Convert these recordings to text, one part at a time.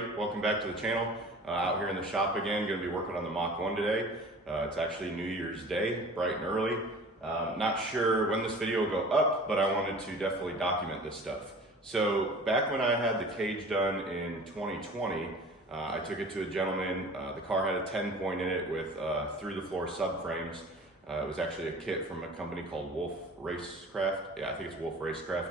Welcome back to the channel. Out here in the shop again, going to be working on the Mach 1 today. It's actually New Year's Day, bright and early. Not sure when this video will go up, but I wanted to definitely document this stuff. So back when I had the cage done in 2020, I took it to a gentleman. The car had a 10-point in it with through the floor subframes. It was actually a kit from a company called Wolf Racecraft. Yeah, I think it's Wolf Racecraft.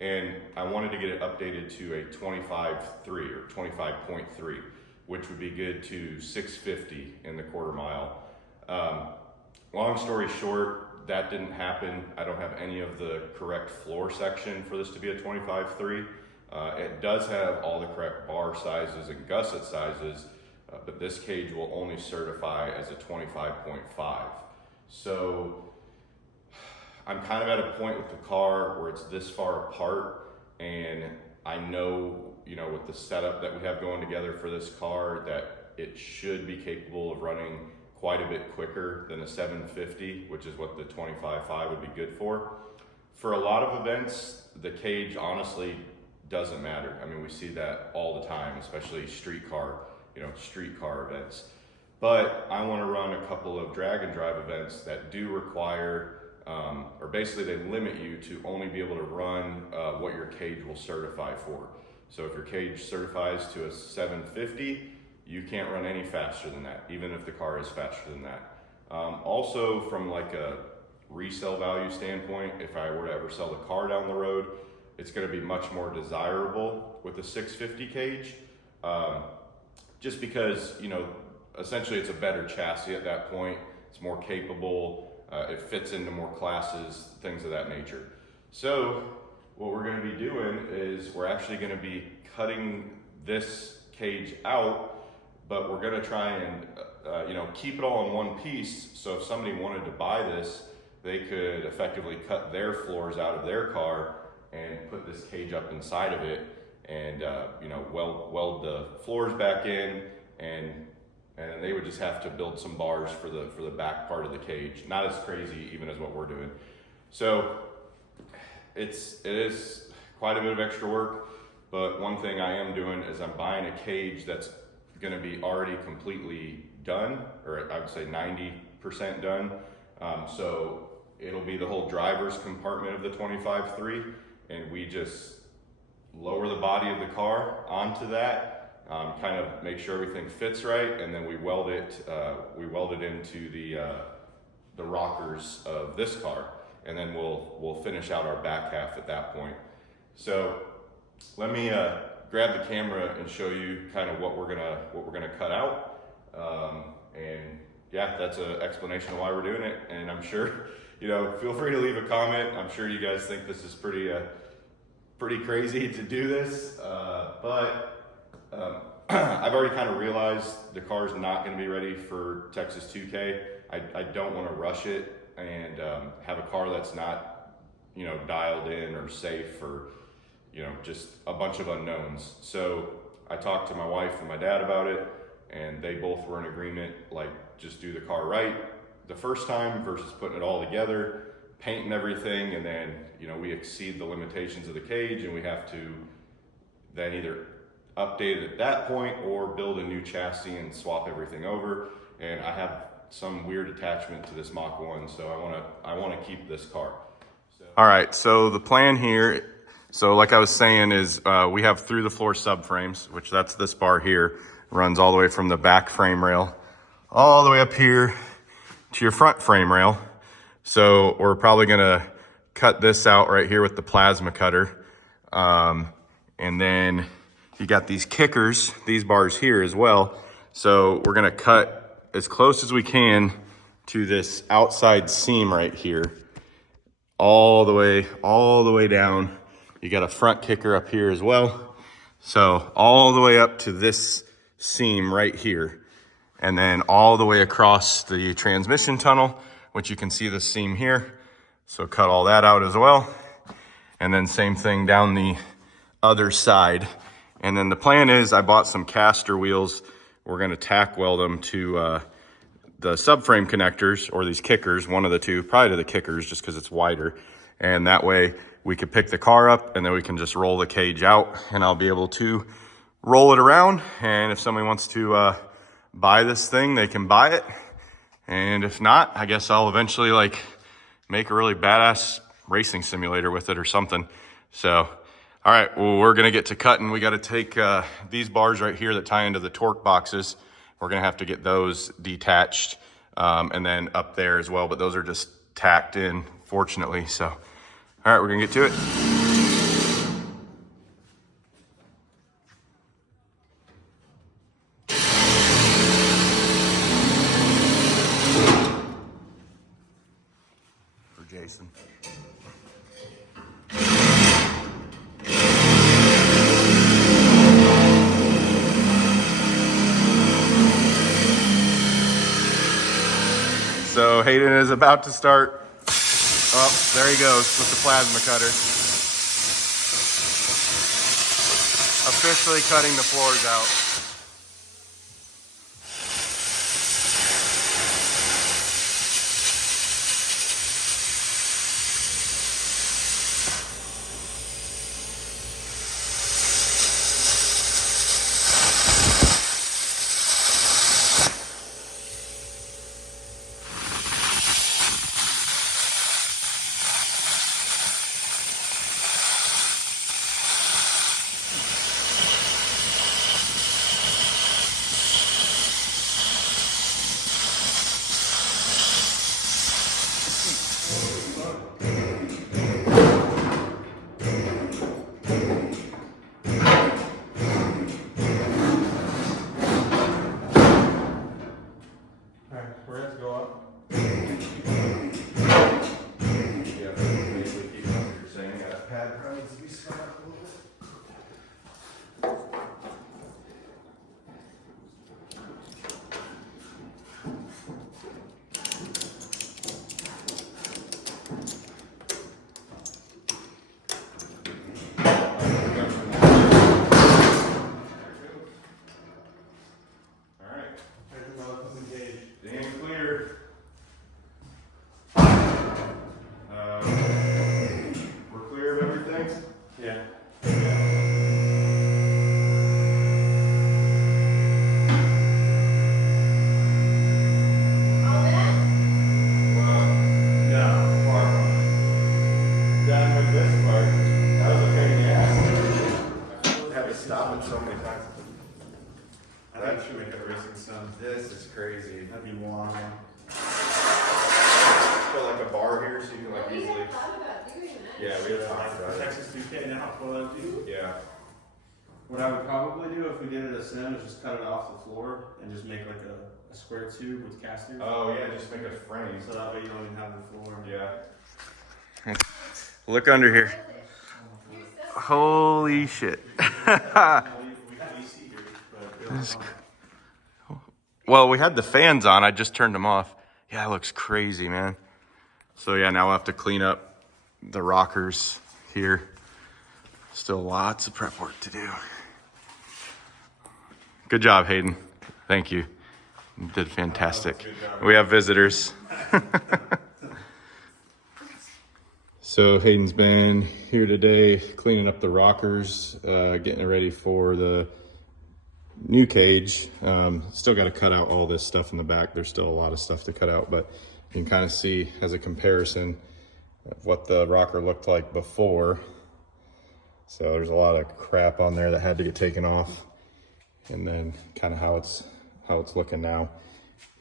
And I wanted to get it updated to a 25.3 or 25.3, which would be good to 650 in the quarter mile. Long story short, that didn't happen. I don't have any of the correct floor section for this to be a 25.3. It does have all the correct bar sizes and gusset sizes, but this cage will only certify as a 25.5. So I'm kind of at a point with the car where it's this far apart, and I know, with the setup that we have going together for this car, that it should be capable of running quite a bit quicker than a 750, which is what the 25.5 would be good for. For a lot of events, the cage honestly doesn't matter. I mean, we see that all the time, especially streetcar events. But I want to run a couple of drag and drive events that do require or basically they limit you to only be able to run what your cage will certify for. So if your cage certifies to a 750, you can't run any faster than that, even if the car is faster than that. Also from like a resale value standpoint, if I were to ever sell the car down the road, it's going to be much more desirable with a 650 cage, just because, essentially it's a better chassis at that point. It's more capable. It fits into more classes, things of that nature. So what we're going to be doing is we're actually going to be cutting this cage out, but we're going to try and keep it all in one piece. So if somebody wanted to buy this, they could effectively cut their floors out of their car and put this cage up inside of it, and weld the floors back in, and they would just have to build some bars for the back part of the cage. Not as crazy even as what we're doing. So it is quite a bit of extra work, but one thing I am doing is I'm buying a cage that's going to be already completely done, or I would say 90% done. So it'll be the whole driver's compartment of the 25.3, and we just lower the body of the car onto that. Kind of make sure everything fits right, and then we weld it into the rockers of this car, and then we'll finish out our back half at that point. So let me grab the camera and show you kind of what we're gonna cut out, and yeah, that's an explanation of why we're doing it. And I'm sure, feel free to leave a comment. I'm sure you guys think this is pretty crazy to do this, but I've already kind of realized the car's not going to be ready for Texas 2K. I don't want to rush it and have a car that's not, dialed in or safe, or, just a bunch of unknowns. So I talked to my wife and my dad about it, and they both were in agreement, like, just do the car right the first time versus putting it all together, painting everything, and then, we exceed the limitations of the cage, and we have to then either update it at that point or build a new chassis and swap everything over. And I have some weird attachment to this Mach 1, so I want to keep this car. All right, so the plan here, so like I was saying, is we have through the floor subframes, which that's this bar here, runs all the way from the back frame rail all the way up here to your front frame rail. So we're probably gonna cut this out right here with the plasma cutter, and then you got these kickers, these bars here as well. So we're gonna cut as close as we can to this outside seam right here, all the way down. You got a front kicker up here as well. So all the way up to this seam right here, and then all the way across the transmission tunnel, which you can see the seam here. So cut all that out as well. And then same thing down the other side. And then the plan is I bought some caster wheels. We're gonna tack weld them to the subframe connectors, or these kickers, one of the two, probably to the kickers just because it's wider. And that way we could pick the car up, and then we can just roll the cage out, and I'll be able to roll it around, and if somebody wants to buy this thing, they can buy it. And if not, I guess I'll eventually like make a really badass racing simulator with it or something. So, all right, well, we're gonna get to cutting. We gotta take these bars right here that tie into the torque boxes. We're gonna have to get those detached, and then up there as well, but those are just tacked in, fortunately. So, all right, we're gonna get to it. For Jason. So Hayden is about to start. Oh, there he goes with the plasma cutter. Officially cutting the floors out. This is crazy. That'd be long. Put like a bar here so you can like easily. Yeah, we have time for that. Texas 2K now, full do. Yeah. What I would probably do if we did it as sim is just cut it off the floor and just make like a square tube with casters. Oh yeah, just make a frame. So that way you don't even have the floor. Yeah. Look under here. Holy shit. We have AC here, but it was Well, we had the fans on. I just turned them off. Yeah, it looks crazy, man. So yeah, now we'll have to clean up the rockers here. Still lots of prep work to do. Good job, Hayden. Thank you. You did fantastic. We have visitors. So Hayden's been here today cleaning up the rockers, getting it ready for the new cage. Still got to cut out all this stuff in the back. There's still a lot of stuff to cut out, but you can kind of see as a comparison of what the rocker looked like before. So there's a lot of crap on there that had to get taken off, and then kind of how it's looking now.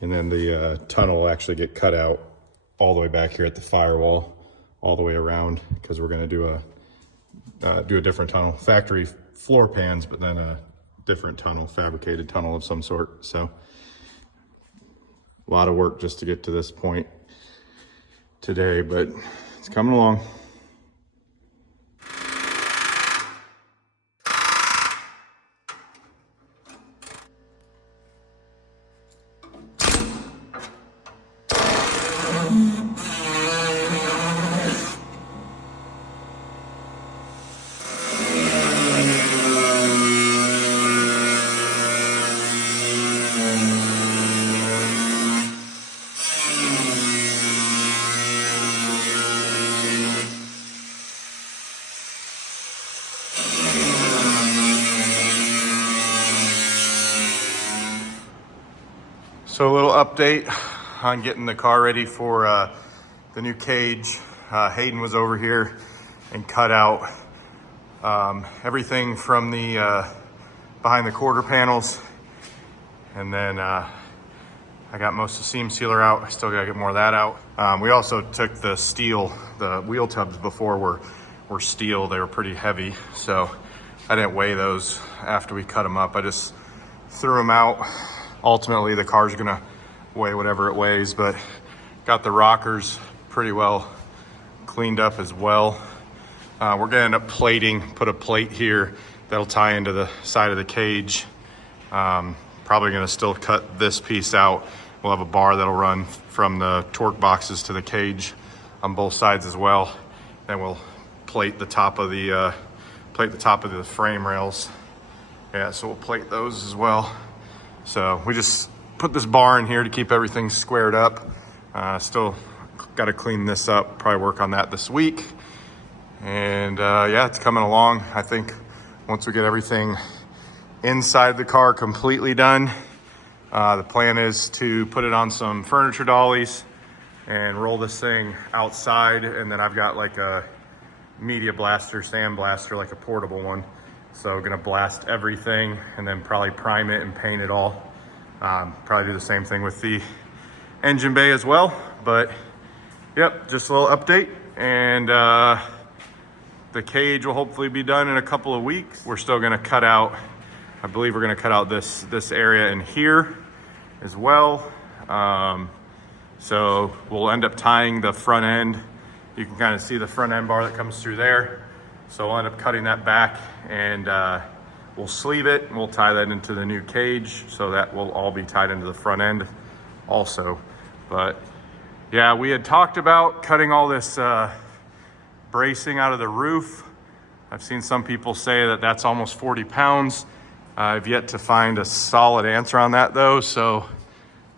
And then the tunnel will actually get cut out all the way back here at the firewall, all the way around, because we're going to do a different tunnel, factory floor pans, but then a different tunnel, fabricated tunnel of some sort. So a lot of work just to get to this point today, but it's coming along. So a little update on getting the car ready for the new cage. Hayden was over here and cut out everything from the behind the quarter panels, and then I got most of the seam sealer out. I still gotta get more of that out. We also took the steel, the wheel tubs before were steel. They were pretty heavy, so I didn't weigh those after we cut them up. I just threw them out. Ultimately, the car's gonna weigh whatever it weighs, but got the rockers pretty well cleaned up as well. We're gonna end up put a plate here that'll tie into the side of the cage. Probably gonna still cut this piece out. We'll have a bar that'll run from the torque boxes to the cage on both sides as well. Then we'll plate the top of the frame rails. Yeah, so we'll plate those as well. So we just put this bar in here to keep everything squared up. Still got to clean this up, probably work on that this week. And yeah, it's coming along. I think once we get everything inside the car completely done, the plan is to put it on some furniture dollies and roll this thing outside. And then I've got like a media blaster, sand blaster, like a portable one. So we're gonna blast everything and then probably prime it and paint it all. Probably do the same thing with the engine bay as well. But yep, just a little update. And the cage will hopefully be done in a couple of weeks. We're still gonna cut out, I believe we're gonna cut out this area in here as well. So we'll end up tying the front end. You can kind of see the front end bar that comes through there. So we'll end up cutting that back, and we'll sleeve it and we'll tie that into the new cage. So that will all be tied into the front end also. But yeah, we had talked about cutting all this bracing out of the roof. I've seen some people say that that's almost 40 pounds. I've yet to find a solid answer on that though. So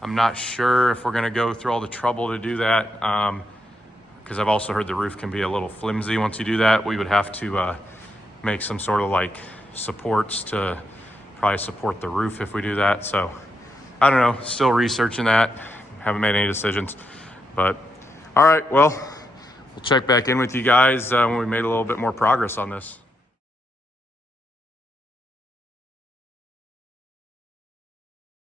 I'm not sure if we're gonna go through all the trouble to do that. Because I've also heard the roof can be a little flimsy once you do that. We would have to make some sort of like supports to probably support the roof if we do that. So I don't know, still researching that. Haven't made any decisions, but all right, well, we'll check back in with you guys when we made a little bit more progress on this.